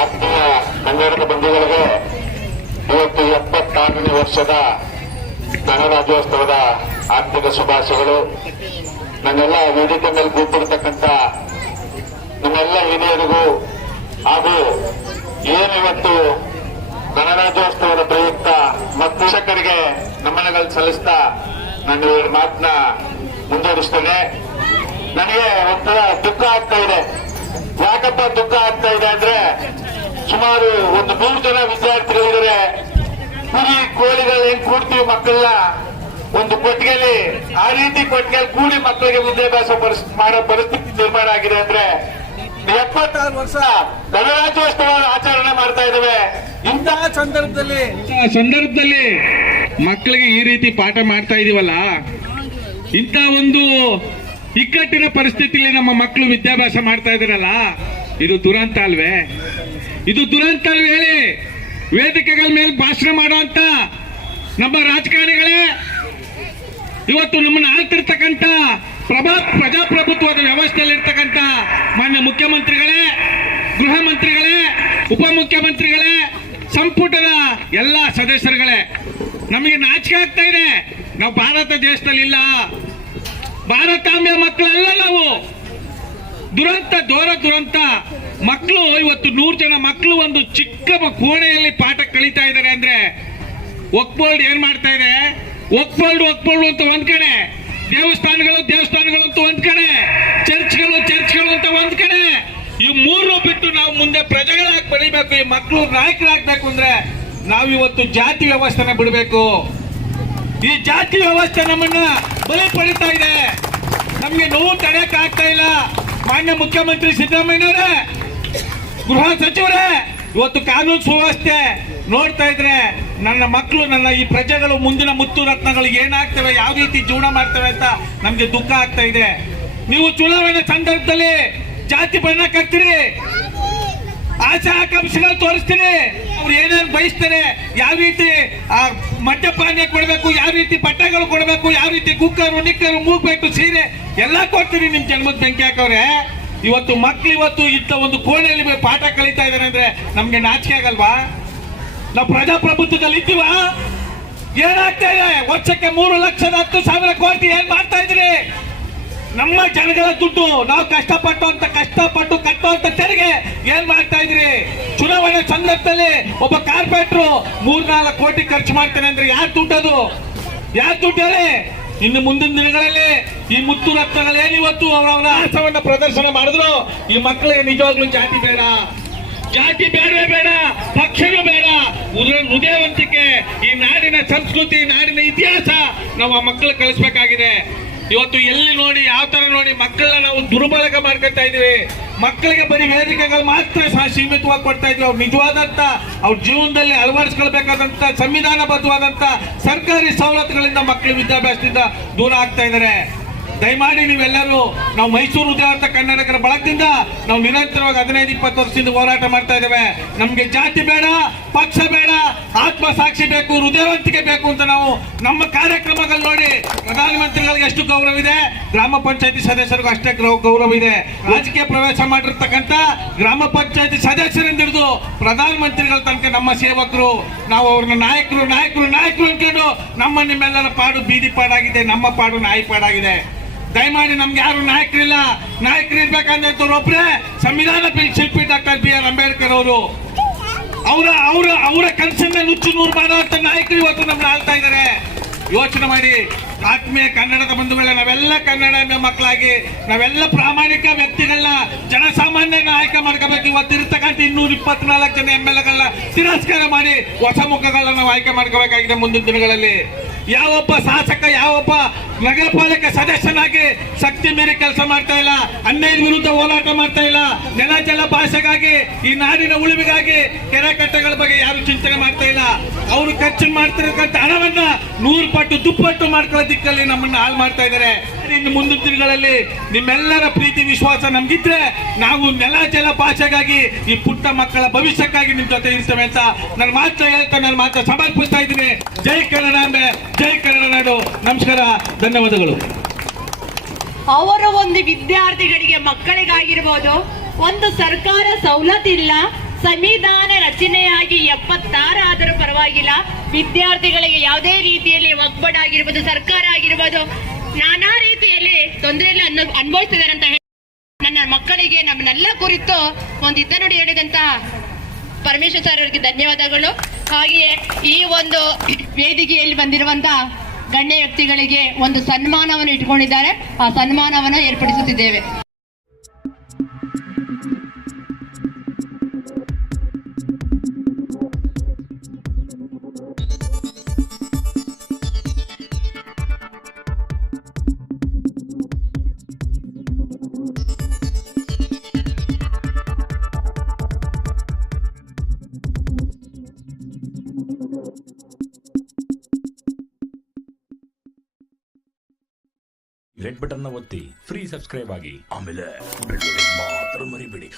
ಆತ್ಮೀಯ ಕನ್ನಡದ ಬಂಧುಗಳಿಗೆ ಇವತ್ತು ಎಪ್ಪತ್ತಾರನೇ ವರ್ಷದ ಗಣರಾಜ್ಯೋತ್ಸವದ ಆರ್ಥಿಕ ಶುಭಾಶಯಗಳು. ನನ್ನೆಲ್ಲ ವೇದಿಕೆ ಮೇಲೆ ಕೂತಿರ್ತಕ್ಕಂಥ ನಮ್ಮೆಲ್ಲ ಹಿರಿಯರಿಗೂ ಹಾಗೂ ಏನಿವತ್ತು ಗಣರಾಜ್ಯೋತ್ಸವದ ಪ್ರಯುಕ್ತ ಮತ್ತು ನಮ್ಮನೆಗಳು ಸಲ್ಲಿಸ್ತಾ ನಾನು ಮಾತನ್ನ ಮುಂದುವರಿಸ್ತೇನೆ. ನನಗೆ ಒಂಥರ ದುಃಖ ಆಗ್ತಾ ಇದೆ. ಯಾಕಪ್ಪ ದುಃಖ ಆಗ್ತಾ ಇದೆ ಅಂದ್ರೆ ಸುಮಾರು ಒಂದು ನೂರು ಜನ ವಿದ್ಯಾರ್ಥಿಗಳಿದ್ದಾರೆ. ಕುರಿ ಕೋಳಿಗಳು ಹೆಂಗ್ ಕೂಡ್ತೀವಿ ಮಕ್ಕಳನ್ನ? ಒಂದು ಕೊಟ್ಟಿಗೆಲಿ ಆ ರೀತಿ ಕೊಟ್ಟಿಗೆಲಿ ಕೂಡಿ ಮಕ್ಕಳಿಗೆ ವಿದ್ಯಾಭ್ಯಾಸ ಮಾಡೋ ಪರಿಸ್ಥಿತಿ ನಿರ್ಮಾಣ ಆಗಿದೆ ಅಂದ್ರೆ ಎಪ್ಪತ್ತಾರು ವರ್ಷ ಗಣರಾಜ್ಯೋತ್ಸವ ಆಚರಣೆ ಮಾಡ್ತಾ ಇದ್ದೇವೆ. ಇಂತಹ ಸಂದರ್ಭದಲ್ಲಿ ಇಂತಹ ಸಂದರ್ಭದಲ್ಲಿ ಮಕ್ಕಳಿಗೆ ಈ ರೀತಿ ಪಾಠ ಮಾಡ್ತಾ ಇದೀವಲ್ಲ? ಇಂಥ ಒಂದು ಇಕ್ಕಟ್ಟಿನ ಪರಿಸ್ಥಿತಿಯಲ್ಲಿ ನಮ್ಮ ಮಕ್ಕಳು ವಿದ್ಯಾಭ್ಯಾಸ ಮಾಡ್ತಾ ಇದ್ರಲ್ಲ ಇದು ದುರಂತ ಅಲ್ವೇ? ಇದು ದುರಂತ ಅಲ್ವೇ ಹೇಳಿ? ವೇದಿಕೆಗಳ ಮೇಲೆ ಭಾಷಣ ಮಾಡುವಂತ ನಮ್ಮ ರಾಜಕಾರಣಿಗಳೇ, ಇವತ್ತು ನಮ್ಮನ್ನ ಆಳ್ತಿರ್ತಕ್ಕಂಥ ಪ್ರಭಾ ಪ್ರಜಾಪ್ರಭುತ್ವದ ವ್ಯವಸ್ಥೆಯಲ್ಲಿ ಇರ್ತಕ್ಕಂಥ ಮಾನ್ಯ ಮುಖ್ಯಮಂತ್ರಿಗಳೇ, ಗೃಹ ಮಂತ್ರಿಗಳೇ, ಉಪಮುಖ್ಯಮಂತ್ರಿಗಳೇ, ಸಂಪುಟದ ಎಲ್ಲ ಸದಸ್ಯರುಗಳೇ, ನಮಗೆ ನಾಚಿಕೆ ಆಗ್ತಾ ಇದೆ. ನಾವು ಭಾರತ ದೇಶದಲ್ಲಿ ಇಲ್ಲ ಭಾರತಾಂಬೆ ಮಕ್ಕಳಲ್ಲ ನಾವು ದುರಂತ ದೂರ ದುರಂತ. ಮಕ್ಕಳು, ಇವತ್ತು ನೂರು ಜನ ಮಕ್ಕಳು ಒಂದು ಚಿಕ್ಕ ಕೋಣೆಯಲ್ಲಿ ಪಾಠ ಕಲಿತಾ ಇದ್ದಾರೆ ಅಂದ್ರೆ ಒಕ್ಬೋಲ್ಡ್ ಏನ್ ಮಾಡ್ತಾ ಇದೆ? ಒಕ್ಬೋಲ್ಡ್ ಒಕ್ಬೋಲ್ಡ್ ಅಂತ ಒಂದ್ ಕಡೆ. ದೇವಸ್ಥಾನಗಳು ದೇವಸ್ಥಾನಗಳು ಅಂತ ಒಂದ್ ಕಡೆ. ಚರ್ಚ್ಗಳು ಚರ್ಚ್ಗಳು ಅಂತ ಒಂದ್ ಕಡೆ. ಈ ಮೂರು ಬಿಟ್ಟು ನಾವು ಮುಂದೆ ಪ್ರಜೆಗಳಾಗಿ ಬೆಳಿಬೇಕು, ಈ ಮಕ್ಕಳು ನಾಯಕರಾಗಬೇಕು ಅಂದ್ರೆ ನಾವು ಇವತ್ತು ಜಾತಿ ವ್ಯವಸ್ಥೆನ ಬಿಡಬೇಕು. ಈ ಜಾತಿ ವ್ಯವಸ್ಥೆ ನಮ್ಮನ್ನ ಬಲಿ ಪಡಿತಾ ಇದೆ. ನಮಗೆ ನೋವು ತಡೆಯಕ್ ಆಗ್ತಾ ಇಲ್ಲ. ಮಾನ್ಯ ಮುಖ್ಯಮಂತ್ರಿ ಸಿದ್ದರಾಮಯ್ಯನವರೇ, ಗೃಹ ಸಚಿವರೇ, ಇವತ್ತು ಕಾನೂನು ಸುವ್ಯವಸ್ಥೆ ನೋಡ್ತಾ ಇದ್ರೆ ನನ್ನ ಮಕ್ಕಳು ನನ್ನ ಈ ಪ್ರಜೆಗಳು ಮುಂದಿನ ಮುತ್ತು ರತ್ನಗಳು ಏನಾಗ್ತವೆ, ಯಾವ ರೀತಿ ಜೀವನ ಮಾಡ್ತವೆ ಅಂತ ನಮಗೆ ದುಃಖ ಆಗ್ತಾ ಇದೆ. ನೀವು ಚುನಾವಣೆ ಸಂದರ್ಭದಲ್ಲಿ ಜಾತಿ ಬಣ್ಣ ಕಟ್ತೀರಿ ಆಶಾ ಆಕಾಂಕ್ಷೆಗಳು ತೋರಿಸ್ತೀರಿ, ಅವ್ರು ಏನೇನು ಬಯಸ್ತಾರೆ, ಯಾವ ರೀತಿ ಆ ಮದ್ಯಪಾನ ಕೊಡಬೇಕು, ಯಾವ ರೀತಿ ಬಟ್ಟೆಗಳು ಕೊಡಬೇಕು, ಯಾವ ರೀತಿ ಕುಕ್ಕರು, ನಿಕ್ಕರು ಮೂಗ್ಬೇಕು ಸೀರೆ ಎಲ್ಲ ಕೊಡ್ತೀರಿ ನಿಮ್ ಜನ್ಮದ ಬೆಂಕಿ ಹಾಕವ್ರೆ. ಇವತ್ತು ಮಕ್ಳು ಇವತ್ತು ಇಂಥ ಒಂದು ಕೋಣೆಯಲ್ಲಿ ಪಾಠ ಕಲಿತಾ ಇದಾರೆ ಅಂದ್ರೆ ನಮ್ಗೆ ನಾಚಿಕೆ ಆಗಲ್ವಾ? ನಾವು ಪ್ರಜಾಪ್ರಭುತ್ವದಲ್ಲಿ ಇದ್ದೀವ? ಏನಾಗ್ತಾ ಇದೆ? ವರ್ಷಕ್ಕೆ ಮೂರು ಲಕ್ಷದ ಹತ್ತು ಸಾವಿರ ಕೋಟಿ ಏನ್ ಮಾಡ್ತಾ ಇದ್ರಿ? ನಮ್ಮ ಜನಗಳ ದುಡ್ಡು, ನಾವು ಕಷ್ಟಪಟ್ಟು ಅಂತ ಕಷ್ಟಪಟ್ಟು ಕಟ್ಟುವಂತ ತೆರಿಗೆ ಏನ್ ಮಾಡ್ತಾ ಇದ್ರಿ? ಚುನಾವಣೆ ಸಂದರ್ಭದಲ್ಲಿ ಒಬ್ಬ ಕಾರ್ಪೊರೇಟ್ರು ಮೂರ್ನಾಲ್ಕು ಕೋಟಿ ಖರ್ಚು ಮಾಡ್ತಾನೆ ಅಂದ್ರೆ ಯಾರ್ ದುಡ್ಡದು ಯಾರು ದುಡ್ಡು ಇನ್ನು ಮುಂದಿನ ದಿನಗಳಲ್ಲಿ ಈ ಮುತ್ತು ರತ್ನಗಳು ಏನಿವತ್ತು ಅವರವರ ಆಸವನ್ನ ಪ್ರದರ್ಶನ ಮಾಡಿದ್ರು? ಈ ಮಕ್ಕಳಿಗೆ ನಿಜವಾಗ್ಲೂ ಜಾತಿ ಬೇಡ. ಜಾತಿ ಬೇಡ ಬೇಡ, ಪಕ್ಷನೂ ಬೇಡ. ಉದಯವಂತಿಕೆ, ಈ ನಾಡಿನ ಸಂಸ್ಕೃತಿ ನಾಡಿನ ಇತಿಹಾಸ ನಾವು ಆ ಮಕ್ಕಳು ಕಳಿಸ್ಬೇಕಾಗಿದೆ. ಇವತ್ತು ಎಲ್ಲಿ ನೋಡಿ, ಯಾವ ತರ ನೋಡಿ ಮಕ್ಕಳನ್ನ ನಾವು ದುರ್ಬಳಕೆ ಮಾಡ್ಕೊತಾ ಇದೀವಿ ಮಕ್ಕಳಿಗೆ ಬರೀ ವೇದಿಕೆಗಳು ಮಾತ್ರ ಸೀಮಿತವಾಗಿ ಕೊಡ್ತಾ ಇದ್ವಿ ಅವ್ರು ನಿಜವಾದಂತ ಅವ್ರ ಜೀವನದಲ್ಲಿ ಅಳವಡಿಸ್ಕೊಳ್ಬೇಕಾದಂತ ಸಂವಿಧಾನಬದ್ಧವಾದಂತ ಸರ್ಕಾರಿ ಸವಲತ್ತುಗಳಿಂದ ಮಕ್ಕಳ ವಿದ್ಯಾಭ್ಯಾಸದಿಂದ ದೂರ ಆಗ್ತಾ ಇದ್ದಾರೆ. ದಯಮಾಡಿ ನೀವೆಲ್ಲರೂ ನಾವು ಮೈಸೂರು ಉದ್ಯಾವಂತ ಕನ್ನಡಕರ ಬಳಕದಿಂದ ನಾವು ನಿರಂತರವಾಗಿ ಹದಿನೈದು, ಇಪ್ಪತ್ತು ವರ್ಷದಿಂದ ಹೋರಾಟ ಮಾಡ್ತಾ ಇದ್ದೇವೆ. ನಮ್ಗೆ ಜಾತಿ ಬೇಡ, ಪಕ್ಷ ಬೇಡ. ಆತ್ಮ ಸಾಕ್ಷಿ ಬೇಕು, ಹೃದಯವಂತಿಕೆ ಬೇಕು ಅಂತ ನಾವು ನಮ್ಮ ಕಾರ್ಯಕ್ರಮಗಳು ನೋಡಿ ಪ್ರಧಾನಮಂತ್ರಿಗಳಿಗೆ ಎಷ್ಟು ಗೌರವ ಇದೆ. ಗ್ರಾಮ ಪಂಚಾಯತಿ ಸದಸ್ಯರಿಗೂ ಅಷ್ಟೇ ಗೌರವ ಇದೆ. ರಾಜಕೀಯ ಪ್ರವೇಶ ಮಾಡಿರ್ತಕ್ಕಂಥ ಗ್ರಾಮ ಪಂಚಾಯತಿ ಸದಸ್ಯರಿಂದ ಹಿಡಿದು ಪ್ರಧಾನಮಂತ್ರಿಗಳ ತನಕ ನಮ್ಮ ಸೇವಕರು, ನಾವು ಅವ್ರನ್ನ ನಾಯಕರು ನಾಯಕರು ನಾಯಕರು ಅನ್ಕೊಂಡು ನಮ್ಮ ನಿಮ್ಮೆಲ್ಲರ ಪಾಡು ಬೀದಿ ಪಾಡಾಗಿದೆ, ನಮ್ಮ ಪಾಡು ನಾಯಿ ಪಾಡಾಗಿದೆ. ದಯಮಾಡಿ ನಮ್ಗೆ ಯಾರು ನಾಯಕರಿಲ್ಲ. ನಾಯಕರು ಇರ್ಬೇಕಂದ್ರೆ ಒಬ್ರೆ ಸಂವಿಧಾನ ಶಿಲ್ಪಿ ಡಾಕ್ಟರ್ ಬಿ ಆರ್ ಅಂಬೇಡ್ಕರ್ ಅವರು ಅವರ ಅವರ ಅವರ ಕನಸನ್ನ ನುಚ್ಚು ನೂರು ಮಾಡುವಂತ ನಾಯಕರು ಇವತ್ತು ನಮ್ಗೆ ಆಳ್ತಾ ಇದ್ದಾರೆ. ಯೋಚನೆ ಮಾಡಿ, ಆತ್ಮೀಯ ಕನ್ನಡದ ಬಂಧುಗಳೇ, ನಾವೆಲ್ಲ ಕನ್ನಡ ಮಕ್ಕಳಾಗಿ, ನಾವೆಲ್ಲ ಪ್ರಾಮಾಣಿಕ ವ್ಯಕ್ತಿಗಳನ್ನ ಜನಸಾಮಾನ್ಯನ ಆಯ್ಕೆ ಮಾಡ್ಕೋಬೇಕು ಇವತ್ತು ಇರ್ತಕ್ಕಂಥ ಇನ್ನೂರ ಇಪ್ಪತ್ನಾಲ್ಕು ಜನ ಎಂ ಎಲ್ ಎಗಳನ್ನ ತಿರಸ್ಕಾರ ಮಾಡಿ ಹೊಸ ಮುಖಗಳನ್ನ ನಾವು ಆಯ್ಕೆ ಮಾಡ್ಕೋಬೇಕಾಗಿದೆ ಮುಂದಿನ ದಿನಗಳಲ್ಲಿ. ಯಾವೊಬ್ಬ ಶಾಸಕ, ಯಾವೊಬ್ಬ ನಗರ ಪಾಲಿಕೆ ಸದಸ್ಯನಾಗಿ ಶಕ್ತಿ ಮೀರಿ ಕೆಲಸ ಮಾಡ್ತಾ ಇಲ್ಲ, ಅನ್ಯಾಯದ ವಿರುದ್ಧ ಹೋರಾಟ ಮಾಡ್ತಾ ಇಲ್ಲ. ನೆಲ ಜಲ ಭಾಷೆಗಾಗಿ, ಈ ನಾಡಿನ ಉಳಿವಿಗಾಗಿ ಕೆರೆ ಕಟ್ಟೆಗಳ ಬಗ್ಗೆ ಯಾರು ಚಿಂತನೆ ಮಾಡ್ತಾ ಇಲ್ಲ. ಅವರು ಖರ್ಚು ಮಾಡ್ತಿರತಕ್ಕಂಥ ಹಣವನ್ನ ನೂರು ಪಟ್ಟು, ದುಪ್ಪಟ್ಟು ಮಾಡ್ಕೊಳ್ಳೋ ದಿಕ್ಕಲ್ಲಿ ನಮ್ಮನ್ನ ಹಾಳು ಮಾಡ್ತಾ ಇದ್ದಾರೆ. ಇನ್ನು ಮುಂದಿನ ದಿನಗಳಲ್ಲಿ ನಿಮ್ಮೆಲ್ಲರ ಪ್ರೀತಿ, ವಿಶ್ವಾಸ ನಮ್ಗಿದ್ರೆ ನಾವು ನೆಲ ಜಲ ಭಾಷೆಗಾಗಿ ಈ ಪುಟ್ಟ ಮಕ್ಕಳ ಭವಿಷ್ಯಕ್ಕಾಗಿ ನಿಮ್ ಜೊತೆ ಇರ್ತೇವೆ ಅಂತ ನಾನು ಮಾತ್ರ ಹೇಳ್ತಾ ನಾನು ಮಾತ್ರ ಸಮರ್ಪಿಸ್ತಾ ಇದ್ದೀನಿ. ಜೈ ಕನ್ನಡಾಂಬೆ, ಜೈ ಕನ್ನಡ ನಾಡು ನಮಸ್ಕಾರ, ಧನ್ಯವಾದಗಳು. ಅವರ ಒಂದು ವಿದ್ಯಾರ್ಥಿಗಳಿಗೆ ಮಕ್ಕಳಿಗಾಗಿರ್ಬೋದು, ಒಂದು ಸರ್ಕಾರ ಸವಲತ್ತಿಲ್ಲ ಸಂವಿಧಾನ ರಚನೆಯಾಗಿ ಎಪ್ಪತ್ತಾರು ಆದರೂ ಪರವಾಗಿಲ್ಲ, ವಿದ್ಯಾರ್ಥಿಗಳಿಗೆ ಯಾವುದೇ ರೀತಿಯಲ್ಲಿ ಒಗ್ಗಡಾಗಿರ್ಬೋದು, ಸರ್ಕಾರ ಆಗಿರ್ಬೋದು ನಾನಾ ರೀತಿಯಲ್ಲಿ ಅನ್ನು, ಅನುಭವಿಸ್ತಿದ್ದಾರೆ ಅಂತ ಹೇಳಿ ನನ್ನ ಮಕ್ಕಳಿಗೆ ನಮ್ಮನ್ನೆಲ್ಲ ಕುರಿತು ಒಂದು ಇದ್ದ ನುಡಿ ಹೇಳಿದಂತ ಪರಮೇಶ್ವರ್ ಸರ್ ಅವರಿಗೆ ಧನ್ಯವಾದಗಳು. ಹಾಗೆಯೇ ಈ ಒಂದು ವೇದಿಕೆಯಲ್ಲಿ ಬಂದಿರುವಂತ ಗಣ್ಯ ವ್ಯಕ್ತಿಗಳಿಗೆ ಒಂದು ಸನ್ಮಾನವನ್ನು ಇಟ್ಕೊಂಡಿದ್ದಾರೆ ಆ ಸನ್ಮಾನವನ್ನು ಏರ್ಪಡಿಸುತ್ತಿದ್ದೇವೆ. ರೆಡ್ ಬಟನ್ನ ಒತ್ತಿ ಫ್ರೀ ಸಬ್ಸ್ಕ್ರೈಬ್ ಆಗಿ ಆಮೇಲೆ ಮಾತ್ರ ಮರಿಬೇಡಿ.